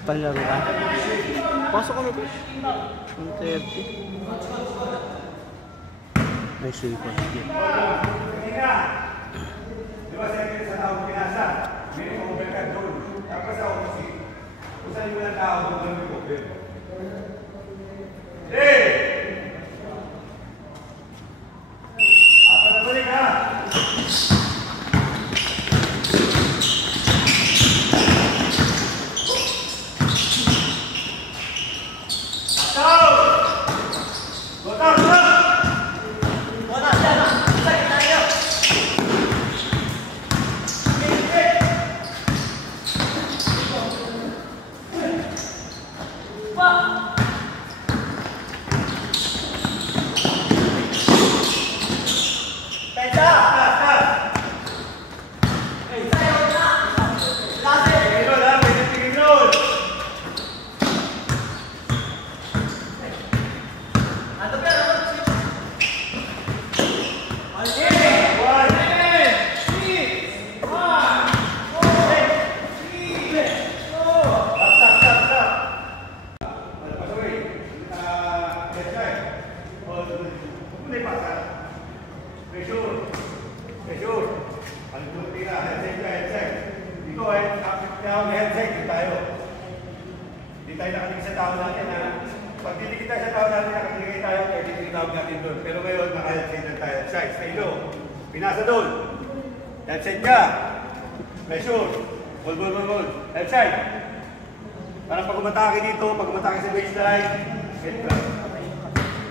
Palaro ka. Pasok kami ko. 130. May sipon. Diba sabi sa tao pinasa? May overcut doon. Tapos ako kasi, kung saan yung tao doon lang yung over. Hey! Apa na balik ha? Pinasa doon. Left side ka. Pressure. Ball. Left side. Parang pag umatake dito, pag umatake sa baseline, get ka.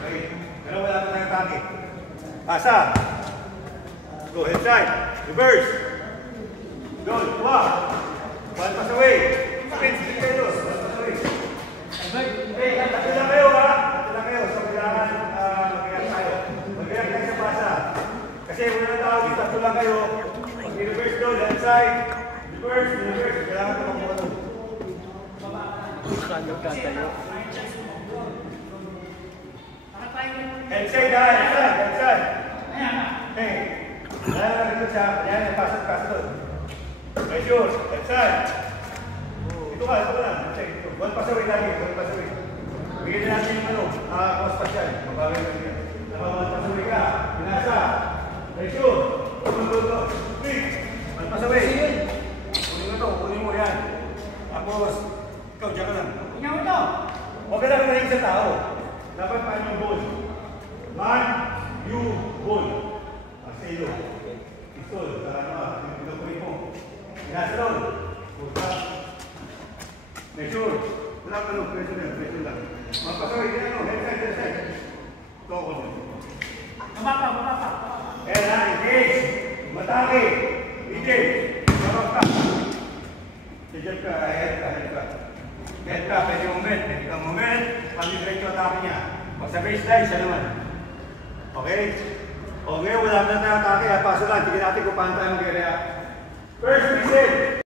Okay. Pero wala pa tayong atake. Pasa. Go, head side. Reverse. Doon, kuha. One pass away. Sprint kayo doon. One pass away. Hey, tatlo lang kayo ha. Tatlo lang kayo. So, kailangan mag-react tayo. Mag-react tayo sa pasa. Kasi wala na tao dito, tatlo lang kayo. Pag reverse doon, left side. Reverse. Kailangan ito makuha doon. Head side ha, head side. Hey, kailangan natin doon siya. Kailangan pasok doon. Pressure, head side. Ito ka lang. One pass away lagi, one pass away. Bigyan na natin yung cross pass yan. Mabagay na yan. One pass away ka, pinasa. Pressure! Go! Quick! One away! Kunin mo yan. Tapos, ikaw, dyan ka lang. Inyaw ito! Huwag ka lang nahing sa tao. Dapat paano yung ball. Man, you, ball. Marcelo. Pistol. Tara naman. Pinakunin mo. Pinasa doon. Pusa. Pressure. Wala ka lang. Pressure lang. Magpasaway. Head side. Ito ako. Mababa. Engage! Matake! Engage! Sarap ka! Sejad ka, head ka. Head ka, pwede moment. Pag-direct yung atake niya. Pag sa baseline, siya naman. Okay? Okay, wala na tayo atake. Paso lang, tignan natin kung paano tayo mag-react.